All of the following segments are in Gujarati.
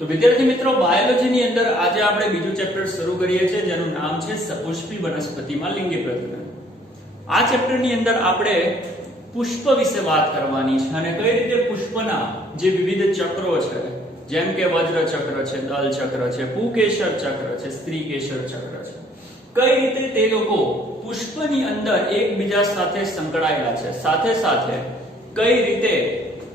તો વિદ્યાર્થી મિત્રો બાયોલોજીની અંદર આજે આપણે બીજું ચેપ્ટર શરૂ કરીએ છીએ જેનું નામ છે સપુષ્પી વનસ્પતિમાં લિંગી પ્રજનન. આ ચેપ્ટરની અંદર આપણે પુષ્પ વિશે વાત કરવાની છે અને કઈ રીતે પુષ્પના જે વિવિધ ચક્રો છે જેમ કે વજ્ર ચક્ર છે, દલ ચક્ર છે, પુકેશર ચક્ર છે, સ્ત્રીકેશર ચક્ર છે, કઈ રીતે તે લોકો પુષ્પની અંદર એકબીજા સાથે સંકળાયેલા છે, સાથે સાથે કઈ રીતે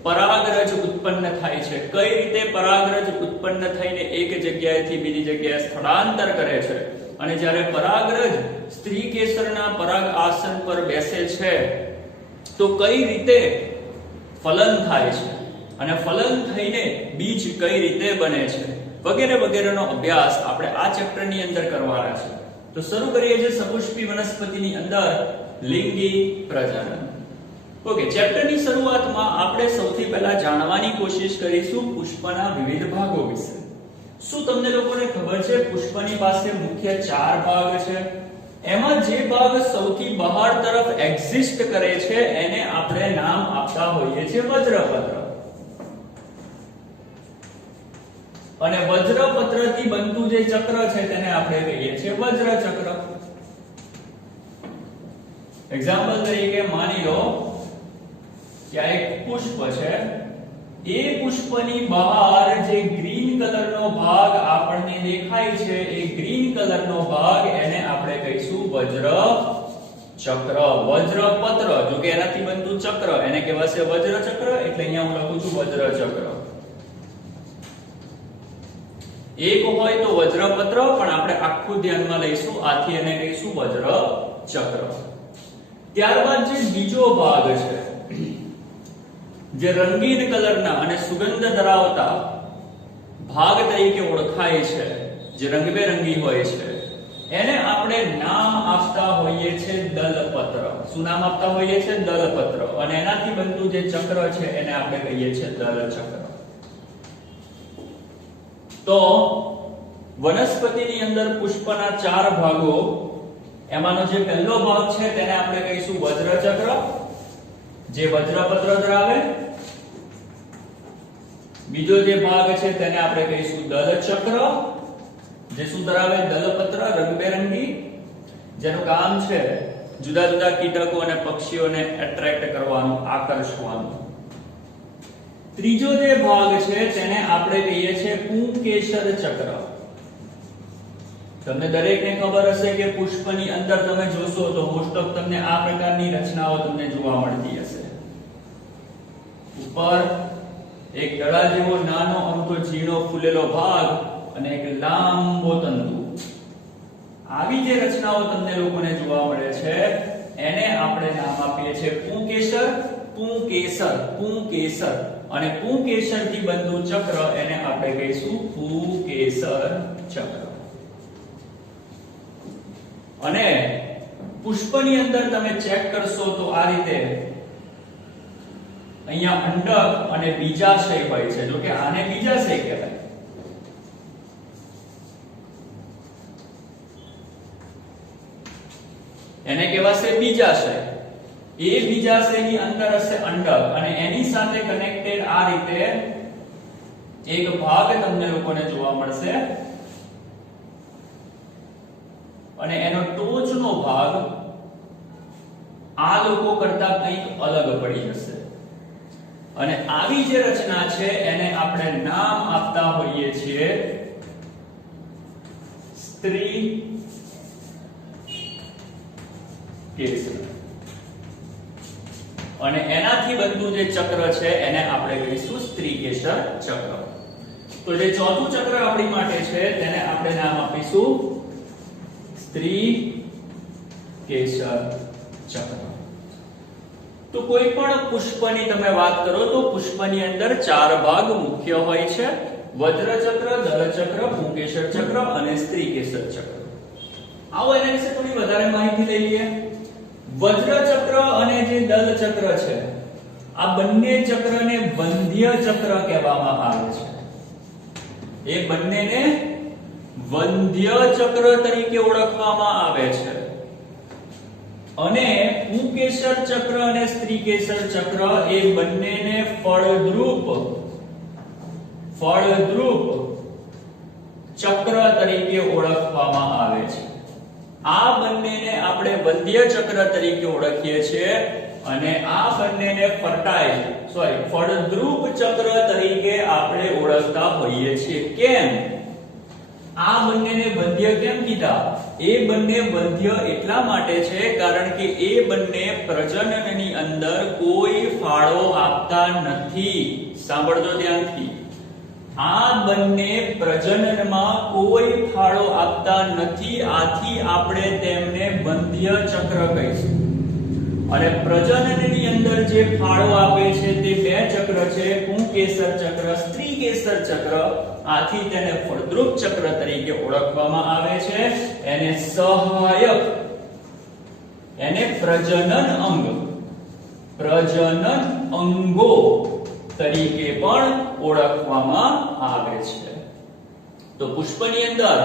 પરાગરજ ઉત્પન્ન થાય છે, કઈ રીતે પરાગરજ ઉત્પન્ન થઈને એક જગ્યાએથી બીજી જગ્યાએ સ્થળાંતર કરે છે અને જ્યારે પરાગરજ સ્ત્રીકેસરના પરાગ આસન પર બેસે છે તો કઈ રીતે ફલન થાય છે અને ફલન થઈને બીજ કઈ રીતે બને છે વગેરે વગેરેનો અભ્યાસ આપણે આ ચેપ્ટરની અંદર કરવાના છે. તો શરૂ કરીએ છીએ સપુષ્પી વનસ્પતિની અંદર લિંગી પ્રજનન. ઓકે, ચેપ્ટરની શરૂઆતમાં આપણે સૌથી પહેલા જાણવાની કોશિશ કરીશું પુષ્પના વિવિધ ભાગો વિશે. શું તમને લોકોને ખબર છે પુષ્પની પાસે મુખ્ય 4 ભાગ છે? એમાં જે ભાગ સૌથી બહાર તરફ એક્ઝિસ્ટ કરે છે એને આપણે નામ આપતા હોઈએ છીએ વજ્રપત્ર. અને વજ્રપત્રથી બનતું જે ચક્ર છે તેને આપણે કહીએ છીએ વજ્ર ચક્ર. એક્ઝામ્પલ તરીકે માની લો કે આ એક પુષ્પ છે, એ પુષ્પની બહાર જે ગ્રીન કલરનો ભાગ આપણને દેખાય છે એ ગ્રીન કલરનો ભાગ એને આપણે કહીશું વજ્ર ચક્ર, વજ્રપત્ર. જો કે એનાથી બનતું ચક્ર એને કહેવાશે વજ્ર ચક્ર, એટલે અહીંયા હું લખું છું વજ્ર ચક્ર. એક હોય તો વજ્રપત્ર, પણ આપણે આખું ધ્યાનમાં લઈશું, આથી એને કહીશું વજ્ર ચક્ર. ત્યારબાદ જે બીજો ભાગ છે જે રંગીન કલરના અને સુગંધ ધરાવતા ભાગ તરીકે ઓળખાય છે, જે રંગબેરંગી હોય છે, એને આપણે નામ આપતા હોઈએ છે દલપત્ર. શું નામ આપતા હોઈએ છે? દલપત્ર. અને એનાથી બનતું જે ચક્ર છે એને આપણે કહીએ છીએ દલચક્ર. તો વનસ્પતિની અંદર પુષ્પના 4 ભાગો, એમાંનો જે પહેલો ભાગ છે તેને આપણે કહીશું વજ્રચક્ર, જે વજ્રપત્ર ધરાવે. બીજો જે ભાગ છે તેને આપણે કહીશું દલચક્ર, જે શું ધરાવે? દલપત્ર, રંગબેરંગી, જેનું કામ છે જુદા જુદા કીટકો અને પક્ષીઓને એટ્રેક્ટ કરવાનું, આકર્ષવાનું. ત્રીજો જે ભાગ છે તેને આપણે કહીએ છીએ પુંકેસર ચક્ર. તમને દરેકને ખબર હશે કે પુષ્પની અંદર તમે જોશો તો મોસ્ટ ઓફ તમને આ પ્રકારની રચનાઓ તમને જોવા મળતી હશે. ઉપર એક દડા જેવો નાનો અમથો ઝીણો ફૂલેલો ભાગ અને એક લાંબો તંતુ. આવી જે રચનાઓ તમને લોકોને જોવા મળે છે એને આપણે નામ આપીએ છીએ પુંકેસર, પુંકેસર, પુંકેસર. અને પુંકેસર થી બનતું ચક્ર એને આપણે કહીશું પુંકેસર ચક્ર. અને પુષ્પની અંદર તમે ચેક કરશો તો આ રીતે અહીંયા અંડક અને બીજાશય હોય છે. જો કે આને બીજાશય કહેવાય. એને કહેવાશે બીજાશય. એ બીજાશયની અંદર હશે અંડક અને એની સાથે કનેક્ટેડ આ રીતે એક ભાગ તમને લોકોને જોવા મળશે અને એનો ટોચનો ભાગ આ લોકો કરતા કંઈક અલગ પડી જશે. અને આવી જે રચના છે એને આપણે નામ આપતા હોઈએ છીએ સ્ત્રી કેસર. અને એનાથી બનતું જે ચક્ર છે એને આપણે કહીશું સ્ત્રીકેસર ચક્ર. તો જે ચોથું ચક્ર આપણી માટે છે તેને આપણે નામ આપીશું સ્ત્રીકેસર ચક્ર. તો કોઈ પણ પુષ્પની તમે વાત કરો તો પુષ્પની અંદર 4 ભાગ મુખ્ય હોય છે: વજ્રચક્ર, દલચક્ર, પુંકેસર ચક્ર અને સ્ત્રીકેસર ચક્ર. આવો એના વિશે થોડી વધારે માહિતી લઈ લઈએ. વજ્રચક્ર અને જે દલચક્ર છે આ બંને ચક્રને વંધ્ય ચક્ર કહેવામાં આવે છે. એ બંનેને વંધ્ય ચક્ર તરીકે ઓળખવામાં આવે છે. અને પુંકેસર ચક્ર અને સ્ત્રીકેસર ચક્ર એ બંનેને ફળદ્રુપ ફળદ્રુપ ચક્ર તરીકે ઓળખવામાં આવે છે. આ બંનેને આપણે વંધ્ય ચક્ર તરીકે ઓળખીએ છીએ અને આ બંનેને ફળદ્રુપ ચક્ર તરીકે આપણે ઓળખતા હોઈએ છીએ. કેમ આ બંનેને વંધ્ય કેમ કીધા? એ બંને વંધ્ય એટલા માટે છે કારણ કે એ બંને પ્રજનનની અંદર કોઈ ફાળો આપતા નથી. સાંભળજો ધ્યાનથી. આ બંને પ્રજનનમાં કોઈ ફાળો આપતા નથી, આથી આપણે તેમને વંધ્ય ચક્ર કહીશું. અને પ્રજનનની અંદર જે ફાળો આપે છે તે બે ચક્ર છે, પુંકેસર ચક્ર, સ્ત્રીકેસર ચક્ર. આથી તેને ફળદ્રુપ ચક્ર તરીકે ઓળખવામાં આવે છે. એને સહાયક, એને પ્રજનન અંગો તરીકે પણ ઓળખવામાં આવે છે. તો પુષ્પની અંદર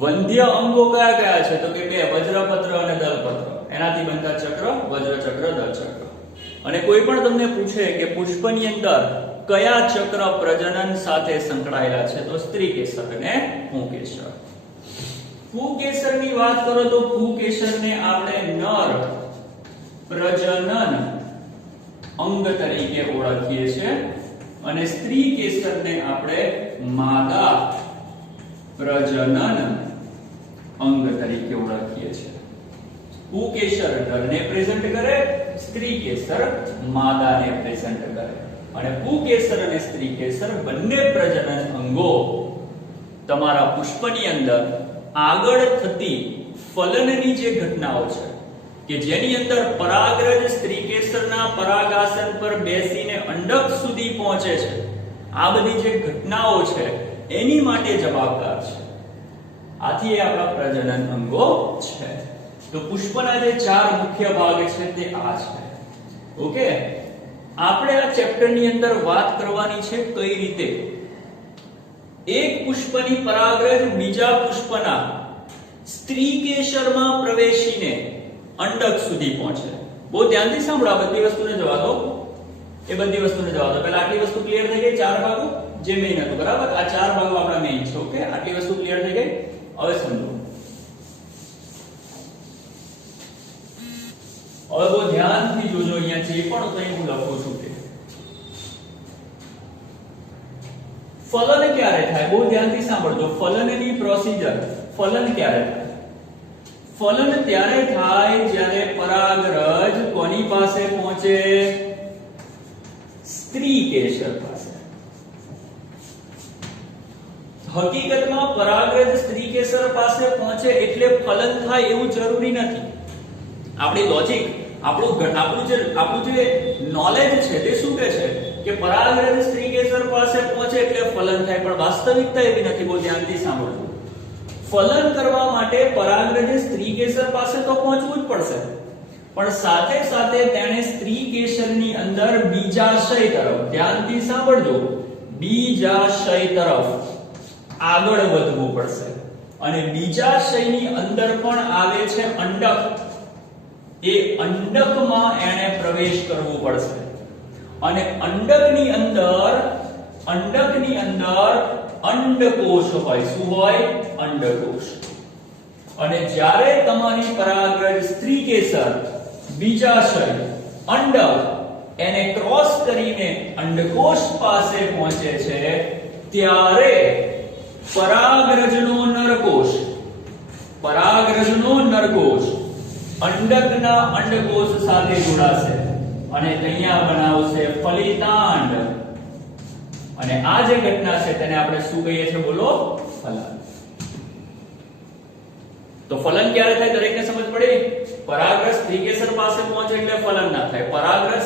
વંધ્ય અંગો કયા કયા છે? તો કે બે, વજ્રપત્ર અને દલપત્ર. એનાથી બનતા ચક્ર વજ્રચક્ર, દલચક્ર. અને કોઈ પણ તમને પૂછે કે પુષ્પની અંદર કયા ચક્ર પ્રજનન સાથે સંકળાયેલા છે, તો સ્ત્રીકેસર અને પુંકેસર. પુંકેસરની વાત કરો તો પુંકેસરને આપણે નર પ્રજનન અંગ તરીકે ઓળખીએ છીએ અને સ્ત્રીકેસરને આપણે માદા પ્રજનન અંગ તરીકે ઓળખીએ છીએ. પુંકેસર નરને પ્રેઝન્ટ કરે, સ્ત્રીકેસર માદાને પ્રેઝન્ટ કરે. અને પુંકેસર અને સ્ત્રીકેસર બંને પ્રજનન અંગો તમારા પુષ્પની અંદર આગળ થતી ફલનની જે ઘટનાઓ છે કે જેની અંદર પરાગરજ સ્ત્રીકેસરના પરાગાસન પર બેસીને અંડક સુધી પહોંચે છે, આ બધી જે ઘટનાઓ છે એની માટે જવાબદાર છે. આથી એ આપણા પ્રજનન અંગો છે. તો પુષ્પના જે ચાર મુખ્ય ભાગ છે તે આ છે. ઓકે, આપણે આ ચેપ્ટરની અંદર વાત કરવાની છે કઈ રીતે એક પુષ્પની પરાગરજ બીજા પુષ્પના સ્ત્રીકેસરમાં પ્રવેશીને અંડક સુધી પહોંચે. બહુ ધ્યાનથી સાંભળો, આ બધી વસ્તુને જવા દો. એ બધી વસ્તુને જવા દો. પહેલા આટલી વસ્તુ ક્લિયર થઈ ગઈ, ચાર ભાગો જે મેઈન હતું, બરાબર? આ ચાર ભાગો આપણા મેઈન છે. ઓકે, આટલી વસ્તુ ક્લિયર થઈ ગઈ. હવે સમજો, હવે બહુ ધ્યાનથી જોજો. અહીંયા જે પણ કંઈ હું લખું છું તે ફલન ક્યારે થાય, બહુ ધ્યાનથી સાંભળજો. ફલનની પ્રોસિજર, ફલન ક્યારે થાય? ફલન ત્યારે થાય જ્યારે પરાગરજ કોની પાસે પહોંચે? સ્ત્રીકેસર પાસે. હકીકતમાં પરાગરજ સ્ત્રીકેસર પાસે પહોંચે એટલે ફલન થાય એવું જરૂરી નથી. આપણી લોજિક, આપણું જે નોલેજ છે તે શું કહે છે કે પરાગરજ સ્ત્રીકેસર પાસે પહોંચે એટલે ફલન થાય, પણ વાસ્તવિકતા એવી નથી. બહુ ધ્યાનથી સાંભળજો. ફલન કરવા માટે પરાગરજ સ્ત્રીકેસર પાસે તો પહોંચવું જ પડશે, પણ સાથે સાથે તેને સ્ત્રીકેસરની અંદર બીજાશય તરફ, ધ્યાનથી સાંભળજો, બીજાશય તરફ આગળ વધવું પડશે. અને બીજાશયની અંદર પણ આવે છે અંડક. એ અંડકમાં એને પ્રવેશ કરવો પડશે. અને અંડકની અંદર અંડકોષ હોય. શું હોય? અંડકોષ. અને જ્યારે તમારી પરાગરજ સ્ત્રીકેસર, બીજાશય, અંડક એને ક્રોસ કરીને અંડકોષ પાસે પહોંચે છે ત્યારે પરાગરજનો નરકોષ અંડકના અંડકોષ સાથે જોડાશે અને અહીંયા બનાવશે ફલિતાંડ. અને આ જે ઘટના છે તેને આપણે શું કહીએ છીએ? બોલો, ફલન. તો ફલન ક્યારે થાય દરેકને સમજ પડી? પરાગરજ સ્ત્રીકેસર પાસે પહોંચે એટલે ફલન ના થાય. પરાગરજ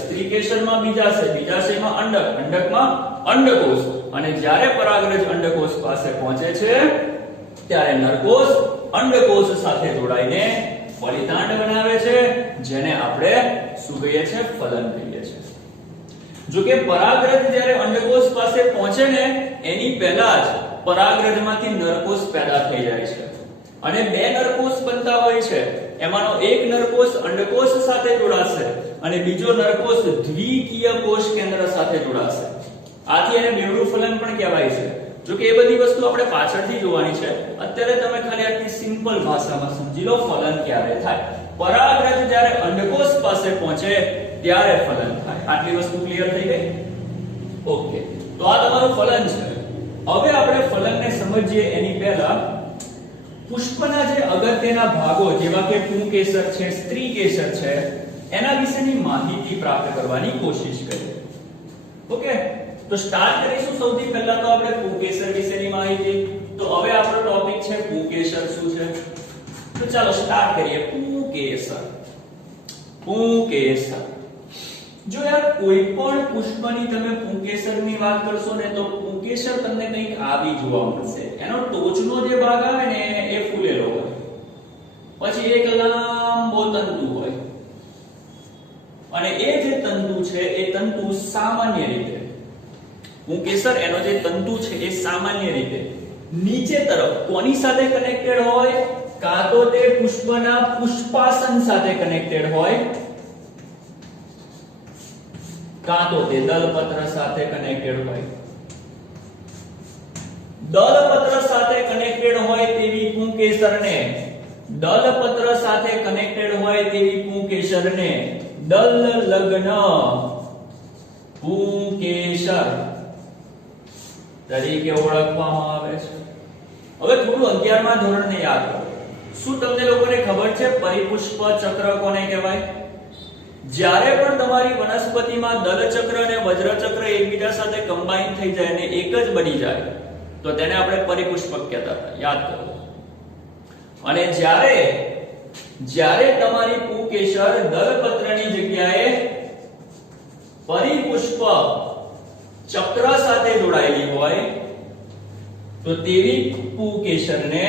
સ્ત્રીકેસરમાં બીજાશયમાં અંડક, અંડકમાં અંડકોષ. અને જ્યારે પરાગરજ અંડકોષ પાસે પહોંચે છે ત્યારે નરકોષ અંડકોષ સાથે જોડાઈને ફલિતાંડ બનાવે છે, જેને આપણે શું કહીએ છીએ? ફલન કહીએ છીએ. જો કે પરાગરજ જ્યારે અંડકોષ પાસે પહોંચે ને એની પહેલા જ પરાગરજમાંથી નરકોષ પેદા થઈ જાય છે અને બે નરકોષ બનતા હોય છે. એમાંનો એક નરકોષ અંડકોષ સાથે જોડાશે અને બીજો નરકોષ દ્વિકીય કોષ કેન્દ્ર સાથે જોડાશે. આથી એને બેવડું ફલન પણ કહેવાય છે. જો કે એ બધી વસ્તુ આપણે પાછળથી જોવાની છે. અત્યારે તમે ખાલી આટલી સિમ્પલ ભાષામાં સમજી લો ફલન ક્યારે થાય. પરાગરજ જ્યારે અંડકોષ પાસે પહોંચે ત્યારે ફલન થાય. આટલી વસ્તુ ક્લિયર થઈ ગઈ? ઓકે, તો આ તમારું ફલન છે. હવે આપણે ફલનને સમજીએ એની પહેલા પુષ્પના જે અગત્યના ભાગો જેવા કે પુંકેસર છે, સ્ત્રીકેસર છે, એના વિશેની માહિતી પ્રાપ્ત કરવાની કોશિશ કરીએ. ઓકે, તો સ્ટાર્ટ કરીશું. સૌથી પહેલા તો આપણે પુંકેસર વિશેની માહિતી. તો હવે આપણો ટોપિક છે પુંકેસર શું છે. તો ચાલો સ્ટાર્ટ કરીએ. પુંકેસર. પુંકેસર. જો યાર કોઈ પણ પુષ્પની તમે પુંકેસરની વાત કરશો ને તો પુંકેસર તમને કંઈક આવી જોવા મળશે. એનો ટોચનો જે ભાગ આવે ને એ ફૂલેલો હોય, પછી એક લાંબો તંતુ હોય, અને એ જે તંતુ છે એ તંતુ સામાન્ય રીતે પુંકેસર એનો જે તંતુ છે એ સામાન્ય રીતે નીચે તરફ કોની સાથે કનેક્ટેડ હોય? કાં તો તે પુષ્પના પુષ્પાસન સાથે કનેક્ટેડ હોય, કાં તો તે દલપત્ર સાથે કનેક્ટેડ હોય. દલપત્ર સાથે કનેક્ટેડ હોય તેવી પુંકેસરને, દલપત્ર સાથે કનેક્ટેડ હોય તેવી પુંકેસરને દલ લગ્ન પુંકેસર તરીકે ઓળખવામાં આવે છે. હવે થોડું 11મા ધોરણને યાદ કરો. શું તમને લોકોને ખબર છે પરિપુષ્પ ચક્ર કોને કહેવાય? જ્યારે પણ તમારી વનસ્પતિમાં દલચક્ર અને વજ્રચક્ર એકબીજા સાથે કમ્બાઈન થઈ જાય અને એક જ બની જાય તો તેને આપણે પરિપુષ્પક કહેતા હતા. યાદ કરો. અને જ્યારે તમારી પુંકેસર દલપત્રની જગ્યાએ પરિપુષ્પ ચક્ર સાથે જોડાયેલી હોય તો તેવી પુંકેસરને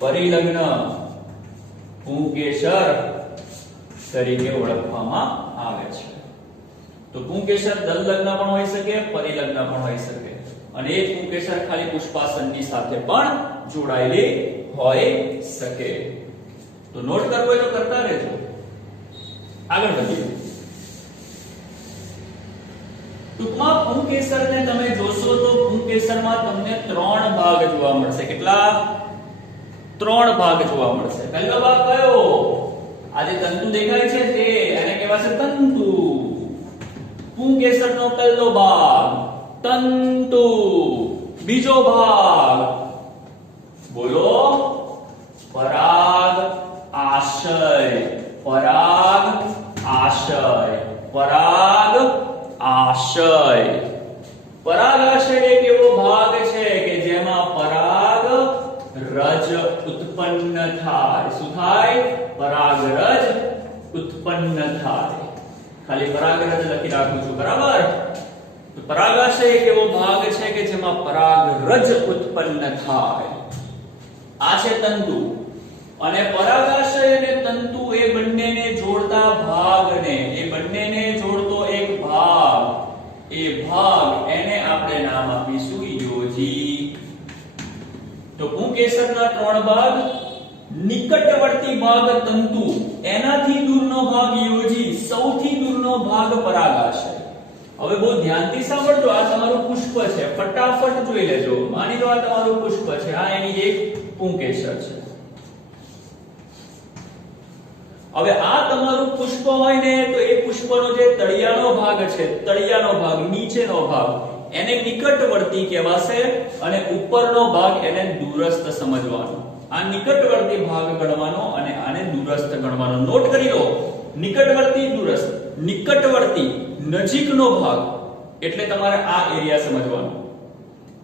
પરિલગ્ન પુંકેસર તરીકે ઓળખવામાં આવે છે. તો પુંકેસર દલલગ્ન પણ હોઈ શકે, પરિલગ્ન પણ હોઈ શકે, અને એ પુંકેસર ખાલી પુષ્પાસનની સાથે પણ જોડાયેલી હોઈ શકે. તો નોટ કરવો હોય તો કરતા રહેજો. આગળ વધીએ. ટૂંકમાં પુંકેસરને તમે જોશો તો પુંકેસરમાં તમને 3 ભાગ જોવા મળશે. કેટલા? 3 ભાગ જોવા મળશે. પહેલો ભાગ કયો? આ જે તંતુ દેખાય છે તે એને કહેવાશે તંતુ. પુંકેસરનો પહેલો ભાગ તંતુ. બીજો ભાગ બોલો પરાગ આશય. પરાગ આશય. પરાગ આશય. પરાગ આશય એક એવો ભાગ છે કે જેમાં પરાગ રજ ઉત્પન્ન થાય. શું થાય? પરાગરજ ઉત્પન્ન થાય. ખાલી પરાગરજ લખી રાખું છું, બરાબર? તો પરાગાશય એક એવો ભાગ છે કે જેમાં પરાગરજ ઉત્પન્ન થાય. આ છે તંતુ. અને પરાગાશય અને તંતુ એ બંનેને જોડતા ભાગને, એ બંનેને જોડતો એક ભાગ, એ ભાગ એને આપણે નામ આપીશું યોજી. તો પુંકેસરના 3 ભાગ. નિકટવર્તી ભાગ તંતુ, એનાથી દૂરનો ભાગ યોજી, સૌથી દૂરનો ભાગ પરાગાશય. હવે બહુ ધ્યાનથી સાંભળજો. આ તમારું પુષ્પ છે, ફટાફટ જોઈ લેજો. માની લો આ તમારું પુષ્પ છે, આ એની એક પુંકેસર છે. હવે આ તમારું પુષ્પ હોય ને તો એ પુષ્પનો જે તળિયાનો ભાગ છે, તળિયાનો ભાગ, નીચેનો ભાગ, એને નિકટવર્તી કહેવાશે અને ઉપરનો ભાગ એને દૂરસ્થ સમજવાનો. આ નિકટવર્તી ભાગ ગણવાનો અને આને દૂરસ્થ ગણવાનો. નોટ કરી લો. નિકટવર્તી, દૂરસ્થ. નિકટવર્તી નજીકનો ભાગ એટલે તમારે આ એરિયા સમજવાનો,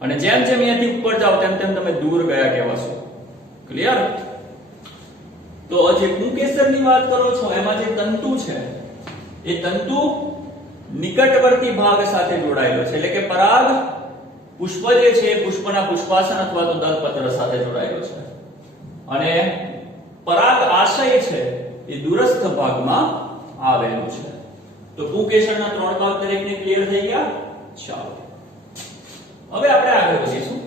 અને જેમ જેમ અહીંયાથી ઉપર જાવ તેમ તેમ તમે દૂર ગયા કહેવાશો. ક્લિયર? તો જે પુંકેસરની વાત કરો છો એમાં જે તંતુ છે એ તંતુ નિકટવર્તી ભાગ સાથે જોડાયેલો છે. એટલે કે પરાગ પુષ્પ જે છે પુષ્પના પુષ્પાસન અથવા તો દલપત્ર સાથે જોડાયેલો છે, અને પરાગ આશય છે એ દૂરસ્થ ભાગમાં આવેલું છે. તો પુંકેસરના 3 ભાગ દરેકને ક્લિયર થઈ ગયા? ચાલો હવે આપણે આગળ વધીશું.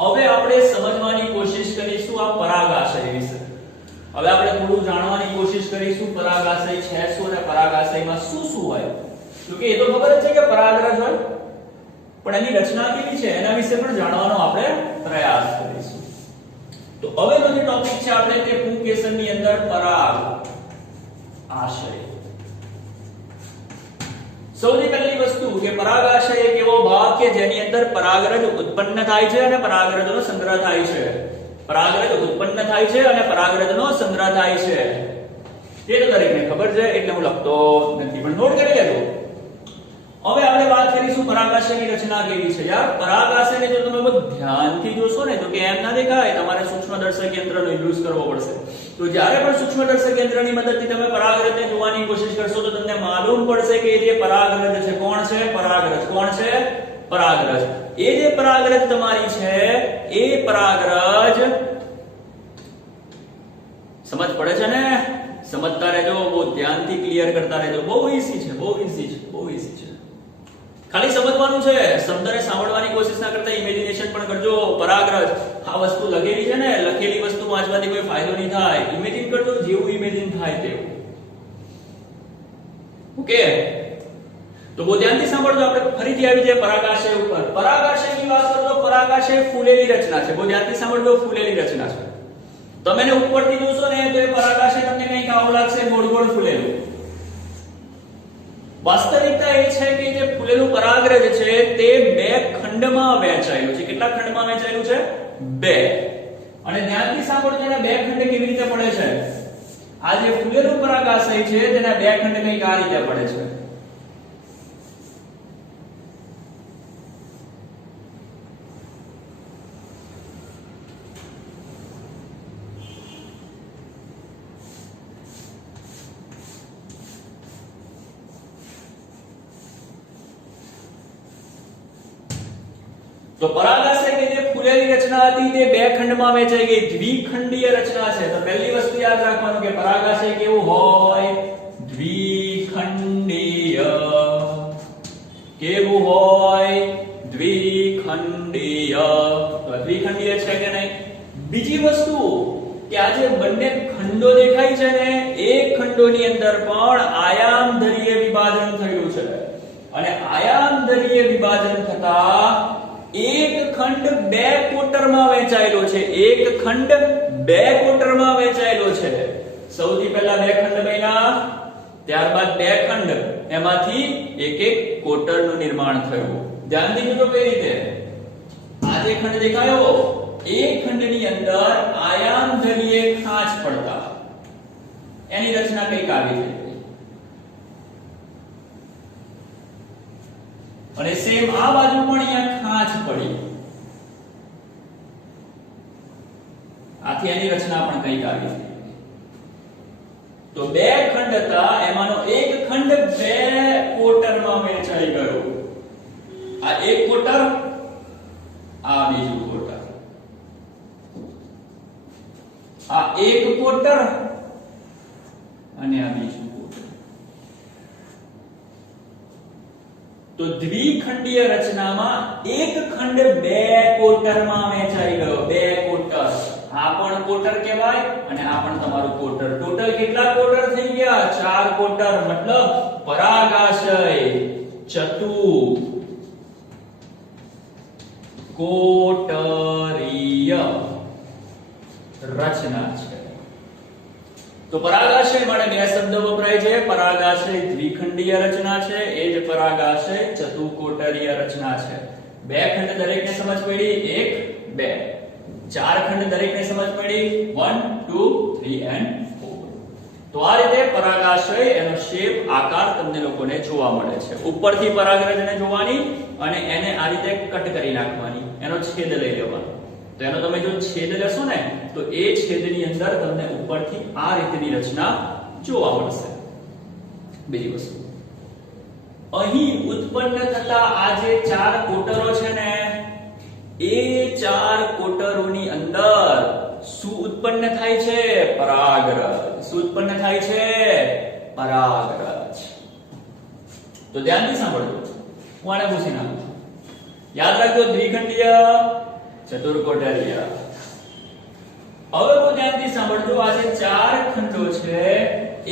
હવે આપણે સમજવાની કોશિશ કરીશું આ પરાગાશય વિશે. હવે આપણે થોડું જાણવાની કોશિશ કરીશું પરાગાશય છે શું અને પરાગાશયમાં શું શું હોય. તો કે એ તો ખબર જ છે કે પરાગરજ હોય, પણ એની રચના કેવી છે એના વિશે પણ જાણવાનો આપણે પ્રયાસ કરીશું. તો હવેનો જે ટોપિક છે આપણે તે પુંકેસરની અંદર પરાગ આશય. સૌથી પહેલી વસ્તુ કે પરાગાશય એક એવો ભાગ કે જેની અંદર પરાગરજ ઉત્પન્ન થાય છે અને પરાગરજનો સંગ્રહ થાય છે. પરાગરજ ઉત્પન્ન થાય છે અને પરાગરજનો સંગ્રહ થાય છે. તે તો દરેકને ખબર છે એટલે હું લખતો નથી, પણ નોટ કરી લેજો. હવે આપણે વાત કરીશું પરાગાશયની રચના કેવી છે. યાર પરાગાશયને જો તમે બહુ ધ્યાનથી જોશો ને તો કે એમ ના દેખાય, તમારે સૂક્ષ્મદર્શક યંત્રનો યુઝ કરવો પડશે. તો જ્યારે પણ સૂક્ષ્મદર્શક યંત્રની મદદથી તમે પરાગરજને જોવાની કોશિશ કરશો તો તમને માલુમ પડશે કે જે પરાગરજ છે કોણ છે? પરાગરજ. કોણ છે? પરાગરજ. એ જે પરાગરજ તમારી છે એ પરાગરજ સમજ પડે છે ને? સમજતા રહેજો, બહુ ધ્યાનથી ક્લિયર કરતા રહેજો. બહુ ઈઝી છે, બહુ ઈઝી છે, બહુ ઈઝી છે. ખાલી સમજવાનું છે, શબ્દને સાંભળવાની કોશિશ ના કરતા ઇમેજિનેશન પણ કરજો. પરાગરજ આ વસ્તુ લખેલી છે ને, લખેલી વસ્તુ વાંચવાથી કોઈ ફાયદો નહીં થાય. ઇમેજિન કરજો, જેવું ઇમેજિન થાય તેવું. ઓકે, તો બહુ ધ્યાનથી સાંભળજો. આપણે ફરીથી આવી જાય પરાગાશય ઉપર. પરાગાશયની વાત કરો તો પરાગાશય ફૂલેલી રચના છે. બહુ ધ્યાનથી સાંભળજો, ફૂલેલી રચના છે. તમે ને ઉપરથી જોશો ને તો એ પરાગાશય તમને કંઈક આવું લાગશે, ગોળ ગોળ ફૂલેલું. વાસ્તવિકતા એ છે કે જે ફૂલેલું પરાગરજ છે તે બે ખંડમાં વહેંચાયેલું છે. કેટલા ખંડમાં વહેંચાયેલું છે? બે. અને ધ્યાનથી સાંભળજો, એના બે ખંડ કેવી રીતે પડે છે? આ જે ફૂલેલું પરાગાશય છે તેના બે ખંડ કંઈક આ રીતે પડે છે. તો પરાગાશય કે જે ફૂલેલી રચના હતી તે બે ખંડમાં વહેંચાઈ ગઈ, દ્વિખંડીય રચના છે. તો પહેલી વસ્તુ યાદ રાખવાનું કે પરાગાશય કેવું હોય? દ્વિખંડીય. કેવું હોય? દ્વિખંડીય. તો દ્વિખંડીય છે કે નહીં? બીજી વસ્તુ કે આ જે બંને ખંડો દેખાય છે ને એ ખંડોની અંદર પણ આયામધરીય વિભાજન થયું છે. અને આયામધરીય વિભાજન થતા એક ખંડ બે કોટરમાં વહેંચાયેલો છે. એક ખંડ બે કોટરમાં વહેંચાયેલો છે. સૌથી પહેલા બે ખંડ બન્યા, ત્યારબાદ બે ખંડ, એમાંથી એક એક કોટરનું નિર્માણ થયું. ધ્યાનથી જોજો કઈ રીતે. આ જે ખંડ દેખાયો એ ખંડની અંદર આયામધરીય ખાંચ પડતા એની રચના કઈક આવી છે. અને સેમ આ બાજુ પણ અહીંયા ખાંચ પડી, આથી એની રચના પણ કંઈક આવી. તો બે ખંડ હતા, એમાંનો એક ખંડ બે કોટરમાં વહેંચાઈ ગયો. આ એક કોટર, આ બીજું કોટર. આ એક કોટર અને આ બીજું કોટર. તો દ્વિખંડીય રચનામાં એક ખંડ બે કોટરમાં વહેંચાઈ ગયો. બે કોટર. આ પણ કોટર કહેવાય અને આ પણ તમારું કોટર. ટોટલ કેટલા કોટર થઈ ગયા? 4 કોટર. મતલબ પરાગાશય ચતુકોટરીય રચના છે. તો પરાગાશય માટે બે શબ્દ વપરાય છે. પરાગાશય દ્વિખંડીય રચના છે, એ જ પરાગાશય ચતુકોટરીય રચના છે. બે ખંડ દરેકને સમજ પડી? 1 2. ચાર ખંડ દરેકને સમજ પડી? 1 2 3 and 4. તો આ રીતે પરાગાશય એનો શેપ, આકાર તમને લોકોને જોવા મળે છે. ઉપરથી પરાગરજને જોવાની અને એને આ રીતે કટ કરી નાખવાની, એનો છેદ લઈ લેવાનો. તો એનો તમે જો છેદ લેશો ને તો એ છેદની અંદર તમને ઉપરથી આ રીતની રચના જોવા મળશે. બીજી વસ્તુ, અહીં ઉત્પન્ન થતા આ જે 4 કોટરો છે ને એ 4 કોટરોની અંદર શું ઉત્પન્ન થાય છે? પરાગરજ. શું ઉત્પન્ન થાય છે? પરાગરજ. તો ધ્યાનથી સાંભળજો, હું આને પૂછી નાખું. યાદ રાખજો, દ્વિખંડીય, ચતુર્કોટરીય. હવે બહુ ધ્યાનથી સાંભળજો, આ જે ચાર ખંડો છે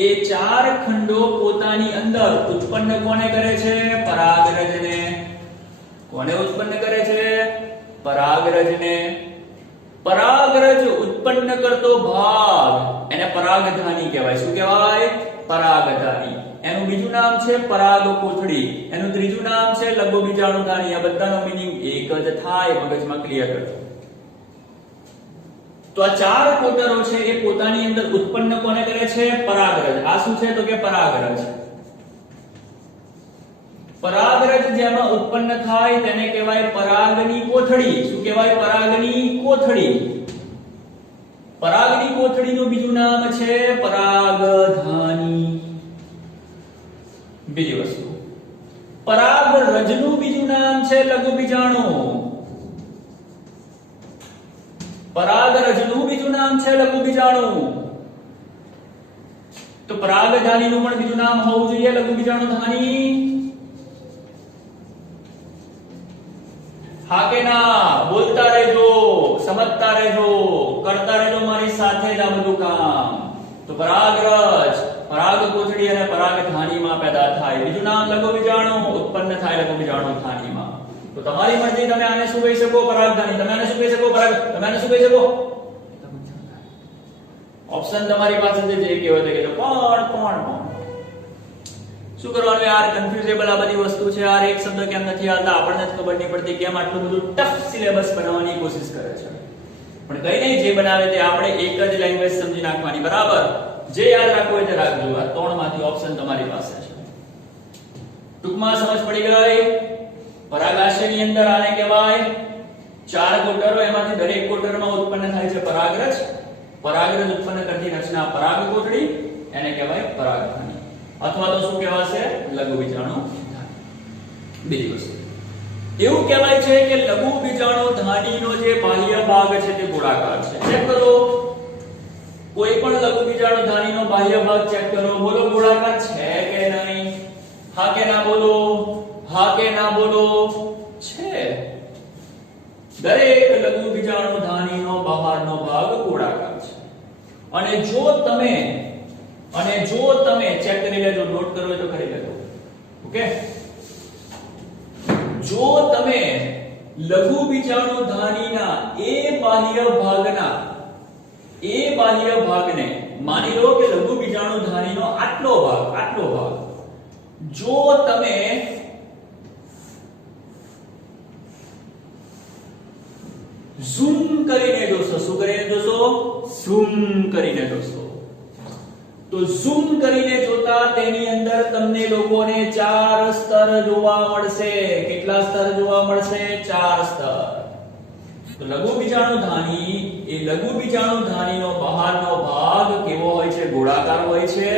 એ ચાર ખંડો પોતાની અંદર ઉત્પન્ન કોને કરે છે? પરાગરજને. કોને ઉત્પન્ન કરે છે? પરાગરજને. પરાગરજ ઉત્પન્ન કરતો ભાગ એને પરાગધાની કહેવાય. શું કહેવાય? પરાગધાની. એનું બીજું નામ છે પરાગકોથળી, એનું ત્રીજું નામ છે લઘુબીજાણુધાની. આ બધાનો મીનિંગ એક જ થાય, મગજમાં ક્લિયર કરજો. તો આ ચાર કોટરો છે એ પોતાની અંદર ઉત્પન્ન કોને કરે છે? પરાગરજ. આ શું છે? તો કે પરાગરજ. પરાગરજ જેમાં ઉત્પન્ન થાય તેને કહેવાય પરાગની કોથળી. શું કહેવાય? પરાગની કોથળી. પરાગની કોથળીનું બીજું નામ છે પરાગધાની. બીજી વસ્તુ, પરાગરજનું બીજું નામ છે લઘુબીજાણુ. પરાગરજનું બીજું નામ છે લઘુબીજાણુ. તો પરાગધાનીનું પણ બીજું નામ હોવું જોઈએ લઘુબીજાણુધાની. હા કે ના? બોલતા રહેજો, સમજતા રહેજો, કરતા રહેજો મારી સાથે જ આ બધું કામ. તો પરાગરજ પરાગકોથળી અને પરાગધાનીમાં પેદા થાય. બીજું નામ લઘુબીજાણુ, ઉત્પન્ન થાય લઘુબીજાણુધાનીમાં. તો તમારી મરજી, તમે આને શું કહી શકો? પરાગધાની. તમે આને શું કહી શકો? પરાગ. તમે આને શું કહી શકો? ઓપ્શન તમારી પાસે છે, જે કહેવો તે કહેજો. પણ શું કરવાનું યાર? કન્ફ્યુઝેબલ આ બધી વસ્તુ છે યાર. એક શબ્દ કેમ નથી આવતા આપણને જ ખબર નહીં પડતી. કેમ આટલું બધું ટફ સિલેબસ બનાવવાની કોશિશ કરે છે? પણ કઈ નહીં, જે બનાવે તે આપણે એક જ લેંગ્વેજ સમજી નાખવાની. બરાબર? જે યાદ રાખવું હોય તે રાખજો. આ ત્રણમાંથી ઓપ્શન તમારી પાસે છે. ટૂંકમાં સમજ પડી ગઈ? પરાગાશયની અંદર આને કહેવાય ચાર કોટરો, એમાંથી દરેક કોટરમાં ઉત્પન્ન થાય છે પરાગરજ. પરાગરજ ઉત્પન્ન કરતી રચના પરાગકોથળી, એને કહેવાય પરાગધાની. અથવા તો શું કહેવાશે? લઘુબીજાણુધાની. બીજી વસ્તુ, એવું કહેવાય છે કે લઘુબીજાણુધાનીનો જે બાહ્ય ભાગ છે તે ગોળાકાર છે. ચેક કરો, કોઈ પણ લઘુબીજાણુધાનીનો બાહ્ય ભાગ ચેક કરો. બોલો, ગોળાકાર છે કે નહીં? હા કે ના બોલો? હા કે ના બોલો? છે. દરેક લઘુબીજાણુધાનીનો બહારનો ભાગ ગોળાકાર છે. અને જો તમે ચેક કરી લેજો, નોટ કરવો હોય તો કરી લેજો. ઓકે? જો તમે લઘુબીજાણુધાનીના એ બાહ્ય ભાગને માની લો કે લઘુબીજાણુધાનીનો આટલો ભાગ જો તમે ઝૂમ કરીને જોશો. શું કરીને જોશો? ઝૂમ કરીને જોશો. તો ઝૂમ કરીને જોતા તેની અંદર તમને લોકોને ચાર સ્તર જોવા મળશે. કેટલા સ્તર જોવા મળશે? ચાર સ્તર. તો લઘુબીજાણુધાનીનો બહારનો ભાગ કેવો હોય છે? ગોળાકાર હોય છે.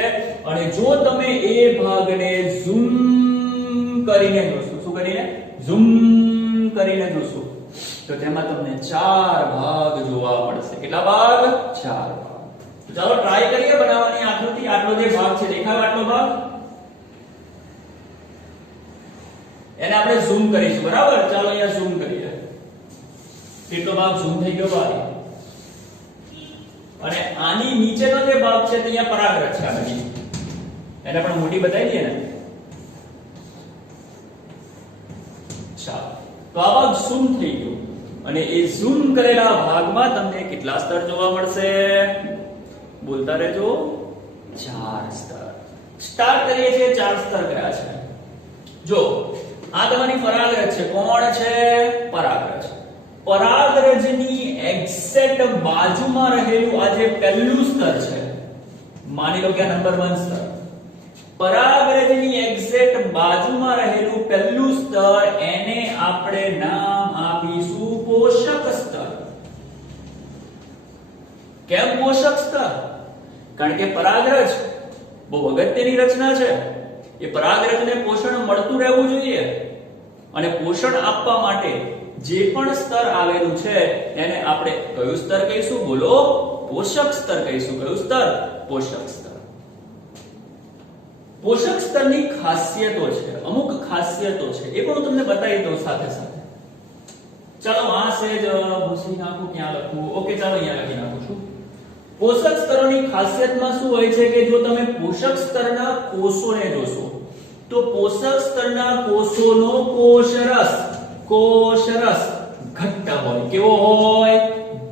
અને જો તમે એ ભાગને ઝૂમ કરીને જોશો, શું કરીને? ઝૂમ કરીને જોશો, તો તેમાં તમને ચાર ભાગ જોવા મળશે. કેટલા ભાગ? ચાર ભાગ. તો ચાલો ટ્રાય કરીએ બનાવવાની આકૃતિ. આટલો જે ભાગ છે, દેખાય આટલો ભાગ? એને આપણે ઝૂમ કરીશું. બરાબર? ચાલો અહીંયા ઝૂમ કરીએ. કેટલો ભાગ ઝૂમ થઈ ગયો ભાઈ? અને આની નીચેનો જે ભાગ છે તે અહીંયા પરાગરજ છે. આ બધી એને પણ મોટી બતાવી દઈએ ને. ચાલો, તો આ ભાગ ઝૂમ થઈ ગયો. અને એ ઝૂમ કરેલા ભાગમાં તમને કેટલા સ્તર જોવા મળશે? બોલતા રહેજો. ચાર સ્તર. સ્ટાર્ટ કરીએ છીએ. ચાર સ્તર કયા છે? જો આ તમારી પરાગરજ છે. કોણ છે? પરાગરજ. પરાગરજની એક્ઝેક્ટ બાજુમાં રહેલું આ જે પહેલું સ્તર છે, માની લો કે આ નંબર 1 સ્તર. પરાગરજની એક્ઝેક્ટ બાજુમાં રહેલું પહેલું સ્તર, એને આપણે નામ આપીશું પોષક સ્તર. કેમ પોષક સ્તર? કારણ કે પરાગરજ બહુ અગત્યની રચના છે. એ પરાગરજને પોષણ મળતું રહેવું જોઈએ. અને પોષણ આપવા માટે જે પણ સ્તર આવેલું છે એને આપણે કયું સ્તર કહીશું? બોલો, પોષક સ્તર કહીશું. કયું સ્તર? પોષક સ્તર. પોષક સ્તરની ખાસિયતો છે, અમુક ખાસિયતો છે, એ પણ હું તમને બતાવી દઉં સાથે ચાલો આ સેજ ભૂસી નાખું. ક્યાં લખું? ઓકે, ચાલો અહીંયા લખી નાખું છું. પોષક સ્તરોની ખાસિયતમાં શું હોય છે કે જો તમે પોષક સ્તરના કોષોને જોશો તો પોષક સ્તરના કોષોનો કોષરસ ઘટ્ટ હોય. કેવો હોય?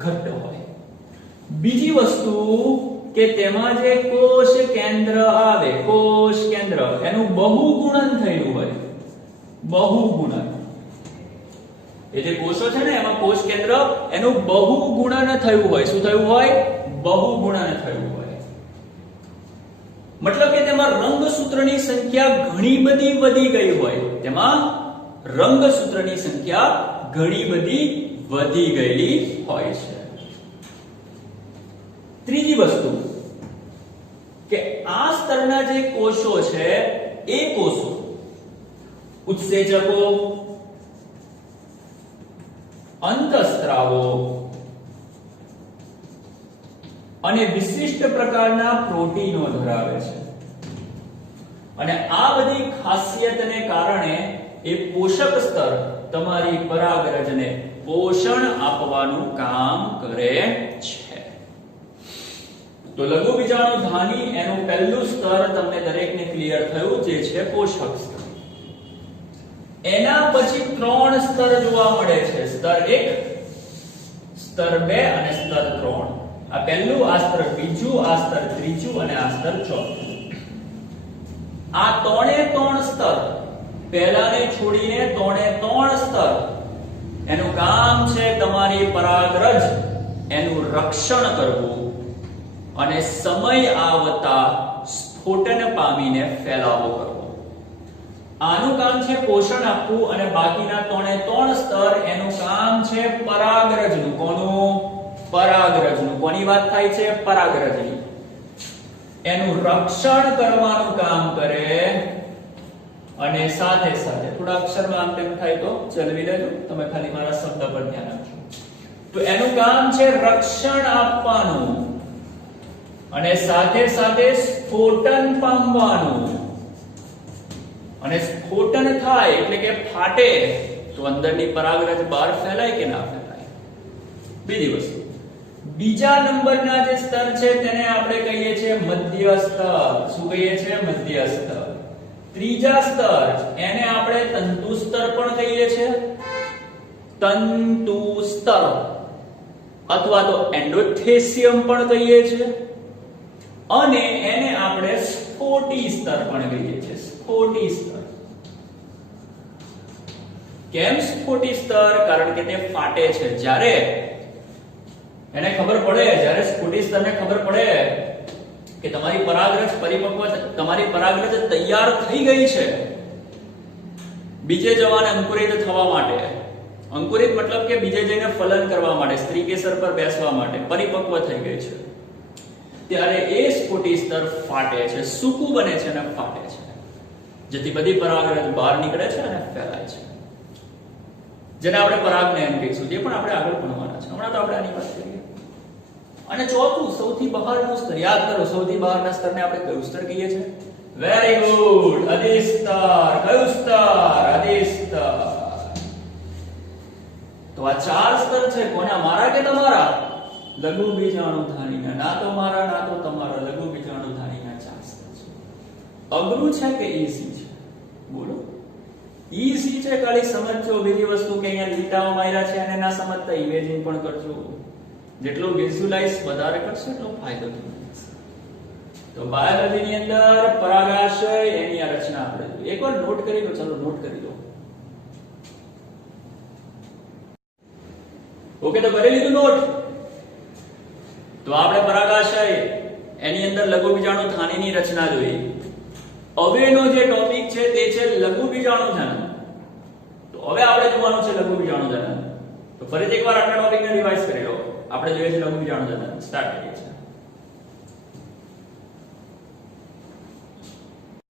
ઘટ્ટ હોય. બીજી વસ્તુ કે તેમાં જે કોષ કેન્દ્ર આવે, કોષ કેન્દ્ર એનું બહુગુણન થયેલું હોય. બહુગુણન, એ જે કોષો છે ને એમાં કોષ કેન્દ્ર એનું બહુગુણન થયું હોય. શું થયું હોય? બહુગુણન થયું હોય. મતલબ કે તેમાં રંગસૂત્રની સંખ્યા ઘણી બધી વધી ગઈ હોય. તેમાં રંગસૂત્રની સંખ્યા ઘણી બધી વધી ગયેલી હોય છે. ત્રીજી વસ્તુ કે આ સ્તરના જે કોષો છે એ કોષો ઉત્સેચકો, અંતઃસ્ત્રાવો અને વિશિષ્ટ પ્રકારના પ્રોટીનો ધરાવે છે. અને આ બધી ખાસિયતને કારણે એ પોષક સ્તર તમારી પરાગરજને પોષણ આપવાનું કામ કરે છે. તો લઘુ બીજાણુધાની એનું પહેલું સ્તર તમને દરેકને ક્લિયર થયું, જે છે પોષક સ્તર. એના પછી 3 સ્તર જોવા મળે છે. સ્તર 1, સ્તર 2 અને સ્તર 3. આ પહેલું, આ સ્તર બીજું, આ સ્તર ત્રીજું અને આ સ્તર ચોથું. આ 3 સ્તર પહેલાને છોડીને 3 સ્તર એનું કામ છે તમારી પરાગરજ એનું રક્ષણ કરવું અને સમય આવતા સ્ફોટન પામીને ફેલાવો કરવો. આનું કામ છે પોષણ આપવું અને બાકીના 3 સ્તર એનું કામ છે પરાગરજનું. કોનું? પરાગરજનું. કોની વાત થાય છે? પરાગરજની. એનું રક્ષણ કરવાનું કામ કરે અને સાથે સાથે થોડા અક્ષરમાં આમ તેમ થાય તો ચલવી લેજો, તમે ખાલી મારા શબ્દ પર ધ્યાન આપજો. તો એનું કામ છે રક્ષણ આપવાનું અને સાથે સાથે સ્ફોટન પામવાનું. અને સ્ફોટન થાય એટલે કે ફાટે તો અંદરની પરાગરજ બહાર ફેલાય કે ના ફેલાય. બીજી વસ્તુ, બીજા નંબરના જે સ્તર છે તેને આપણે કહીએ છીએ મધ્ય સ્તર. શું કહીએ છીએ? મધ્ય સ્તર. ત્રીજા સ્તર એને આપણે તંતુ સ્તર પણ કહીએ છીએ. તંતુ સ્તર અથવા તો એન્ડોથેસિયમ પણ કહીએ છીએ. અને એને આપણે સ્ફોટી સ્તર પણ કહીએ છીએ. સ્ફોટી સ્તર. કેમ સ્ફોટી સ્તર? કારણ કે તે ફાટે છે. જ્યારે એને ખબર પડે, જ્યારે સ્ફોટી સ્તરને ખબર પડે કે તમારી પરાગરજ પરિપક્વ, તમારી પરાગરજ તૈયાર થઈ ગઈ છે બીજે જવાને અંકુરિત થવા માટે. અંકુરિત મતલબ કે બીજે જઈને ફલન કરવા માટે, સ્ત્રી કેસર પર બેસવા માટે પરિપક્વ થઈ ગઈ છે, ત્યારે એ સ્ફોટી સ્તર ફાટે છે, સૂકું બને છે અને ફાટે છે, જેથી બધી પરાગરજ બહાર નીકળે છે અને ફેલાય છે, જેને આપણે પરાગનયન કહીશું. જે પણ આપણે આગળ ભણવાના છે. હમણાં તો આપણે આની વાત કરીએ. અને ચોથું, સૌથી બહારનું સ્તર. યાદ કરો, સૌથી બહારના સ્તરને આપણે કયું સ્તર કહીએ છીએ? વેરી ગુડ, અધિસ્તર. કયું સ્તર? અધિસ્તર. તો આ 4 સ્તર છે. કોના? મારા કે તમારા? લઘુ બીજાણુધાનીના. ના તો મારા ના તો તમારા. લઘુ બીજાણુધાનીના 4 સ્તર છે. અઘરું છે કે ઈઝી છે? બોલો. ઈઝી છે, ખાલી સમજજો. બીજી વસ્તુ કે અહીંયા લીટાઓ માર્યા છે અને ના સમજતા ઇમેજિન પણ કરજો. જેટલું વિઝ્યુલાઇઝ વધારે કરશો એટલો ફાયદો થશે. તો બાયોલોજીની અંદર પરાગાશય એની આ રચના આપણે જોઈએ. એકવાર નોટ કરી લો. ચલો નોટ કરી લો. ઓકે, તો કરી લીધું નોટ? તો આપણે પરાગાશય એની અંદર લઘુ બીજાણુધાનીની રચના જોઈએ. હવેનો જે ટોપિક છે તે છે લઘુ બીજાણુજનન. તો હવે આપણે જોવાનું છે લઘુ બીજાણુજનન. તો ફરીથી એકવાર આટલા ટોપિકને રિવાઇઝ કરી લો. આપણે જોઈએ છે લઘુ બીજાણુજનન. સ્ટાર્ટ કરીએ છીએ.